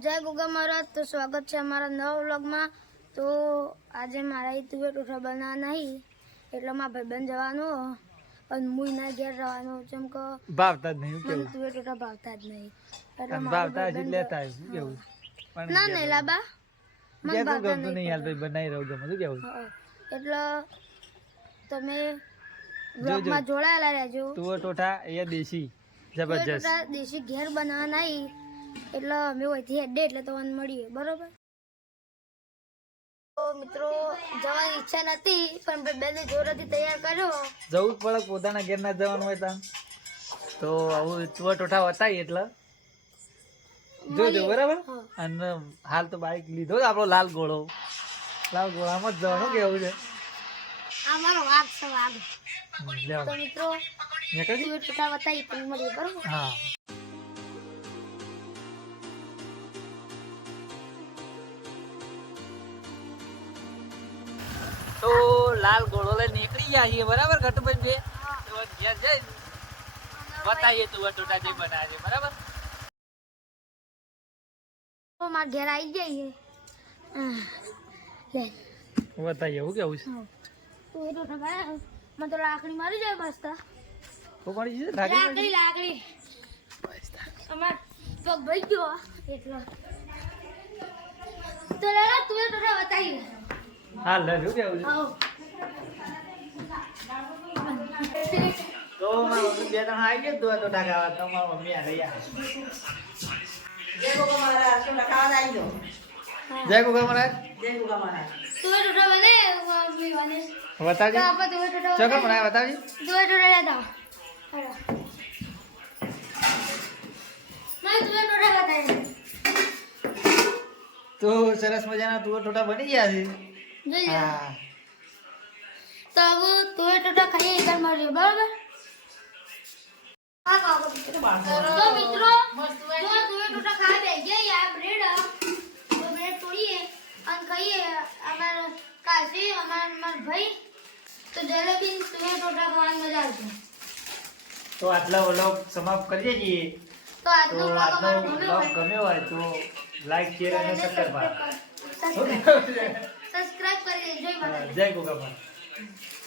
જય ગુગા મહારાજ. તો સ્વાગત છે અમારા નવા વ્લોગમાં. તો આજે મારા તુવેર ટોઠા બનાવવા નહીં એટલે મારા ભાઈબંધ જવાનું. અને મુઈ ના ઘેર રહેવાનું જેમ કે ભાવતા જ નહીં મને તુવેર ટોઠા ભાવતા જ નહીં. એટલે ભાવતા જ લેતા પણ ના નહીં લાબા. મને ભાવતા નહીં યાર ભાઈ બનાવી રહું ગમે શું કેવું? એટલે તમે. વ્લોગમાં જોડાયેલા રહેજો. તું ટોઠા એ દેશી જબરજસ્ત. દેશી ઘેર બનાવવા નહીં. એટલે અમે હોયથી હેડે એટલે તમને મળીએ બરોબર? મિત્રો જવાની ઈચ્છા નથી પણ બેને જોરથી તૈયાર કર્યો. જવું જ પડે પોતાના ઘેર ના જવાનું હોય ત્યાં તો આવું ચુવા ટોઠા વતાવી એટલે. જોજો બરાબર? અને હાલ તો બાઈક લીધો જ આપણો લાલ ઘોડો. લાલ ઘોડામાં જ જવાનું કેવું છે? આ મારો વાઘ છે તો મિત્રો નીકળજી? ટોઠા બતાવી પણ મળીએ બરોબર? હા. નીકળી છીએ બરાબર? ઘટુભાઈ બે. તો ઘેર જઈ બતાવીએ તું ટોટા જે બનાવે બરાબર? તો મારા ઘેર આવી જઈએ. લે. બતાવીએ એવું કેવું છે? મને તો લાકડી મારી જાય બસતા તો છે લાકડી લાકડી અમાર પગ ભાઈ ગયો એટલે. તો લેલા તું ટોઠા બતાવી હા લે શું કેવું છે? તો મારા મમ્મી બે ત્રણ આવી ગયા તો ટાકા તો મારા મમ્મી આ રહ્યા. જય ગોગા મહારાજ તુવેર ટોઠા બને મમ્મી બને. તો બતાવજી આપણે ટોઠા ચોકર બતાવીએ. બનાવે બતાવજી. તુવેર ટોઠા લેતા. હાલો. મેં ટોઠા બતાવી તો સરસ મજાના તુવર ટોટા બની ગયા છે. હા. તો હવે તુવેર ટોઠા ખાઈએ તો આટલા વ્લોગ સમાપ્ત કરીએ છીએ તો આટલો વ્લોગ ગમ્યો હોય. તો લાઈક શેર અને સબસ્ક્રાઇબ કરી. દેજો જય ગોગા મહારાજ